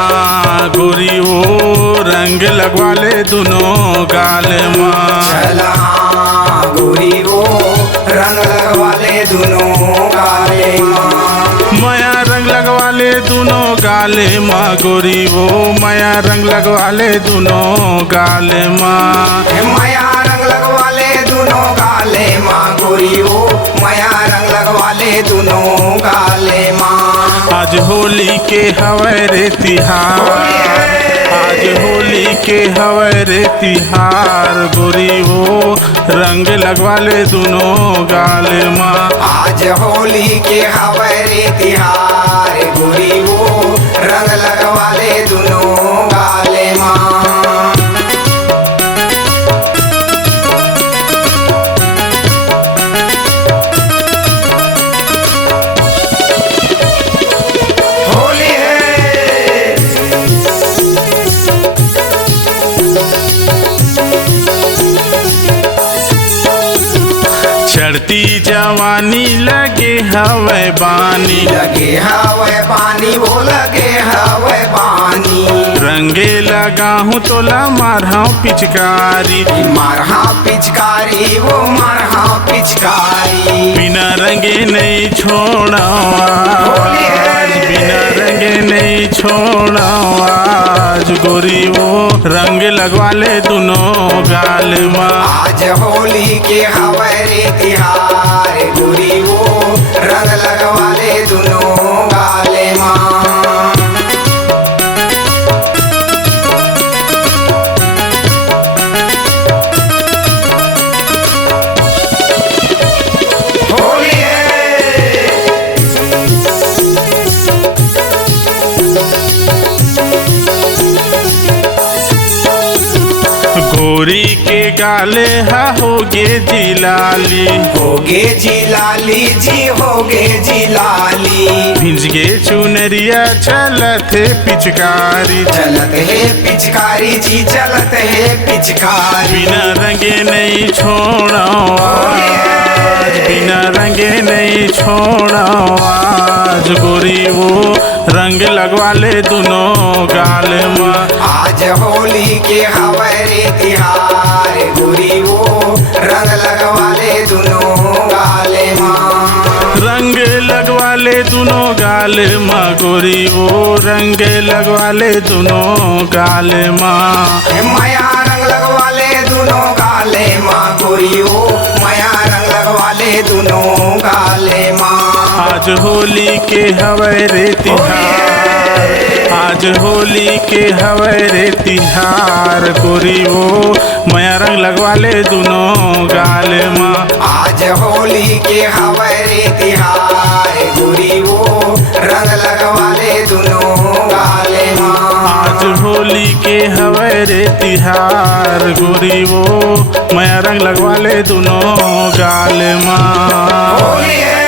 हाँ गोरी वो रंग लगवा ले दोनों गाल माँ। चला गोरी वो रंग लगवा ले दोनों गाले माँ। माया रंग लगवा ले दोनों गाले माँ गोरी वो माया रंग लगवा ले दोनों गाले माँ। माया रंग लगवा ले दोनों गाले माँ गोरी वो माया रंग लगवा ले दोनों गाले माँ। आज होली के हवे रे तिहार, आज होली के हवे रे तिहार गोरी वो रंग लगवा ले दोनों गाल माँ। आज होली के हवे रे तिहार गोरी वो रंग लगवा ले दोनों गाले माँ। होली है चढ़ती जवानी लगे हवे बानी, लगे हवे पानी वो लगे हवे पानी। रंगे लगा हूँ तोला मारहा पिचकारी, मारहा पिचकारी वो मारहा पिचकारी। बिना रंगे नहीं छोड़ा आज, बिना रंगे नहीं छोड़ा आज गोरी वो रंग लगवा ले दोनों गाल माँ। आज होली के हवे रे तिहार गोरी वो रंग लगवा ले दोनों गाले माँ। होली है गोरी के गाले हा होगे जिलाली, होगे जी लाली जी होगे जी लाली। भिंज गे चुनरिया चलत है पिचकारी, चलत है पिचकारी जी चलत है पिचकारी। बिना रंगे नहीं छोड़ा आज, बिना रंगे नहीं छोड़ा आज गोरी वो रंग लगवा ले दोनों गाल माँ। आज होली के हवे रे तिहार गोरी वो रंग लगवा ले दोनों गाले माँ। रंग लगवा ले दोनों गाल माँ गोरी वो रंग लगवा ले दोनों गाल माँ। माया रंग लगवा ले दोनों गाले माँ गोरी वो माया रंग लगवा ले दोनों गाले माँ। आज होली के हवे रे तिहार, आज होली के हवे रे तिहार गोरी वो माया रंग लगवा ले दोनों गाल माँ। आज होली के हवे रे तिहार गोरी वो रंग लगवा ले दोनों गाले माँ। आज होली के हवे रे तिहार गोरी वो माया रंग लगवा ले दोनों गाल माँ। होली है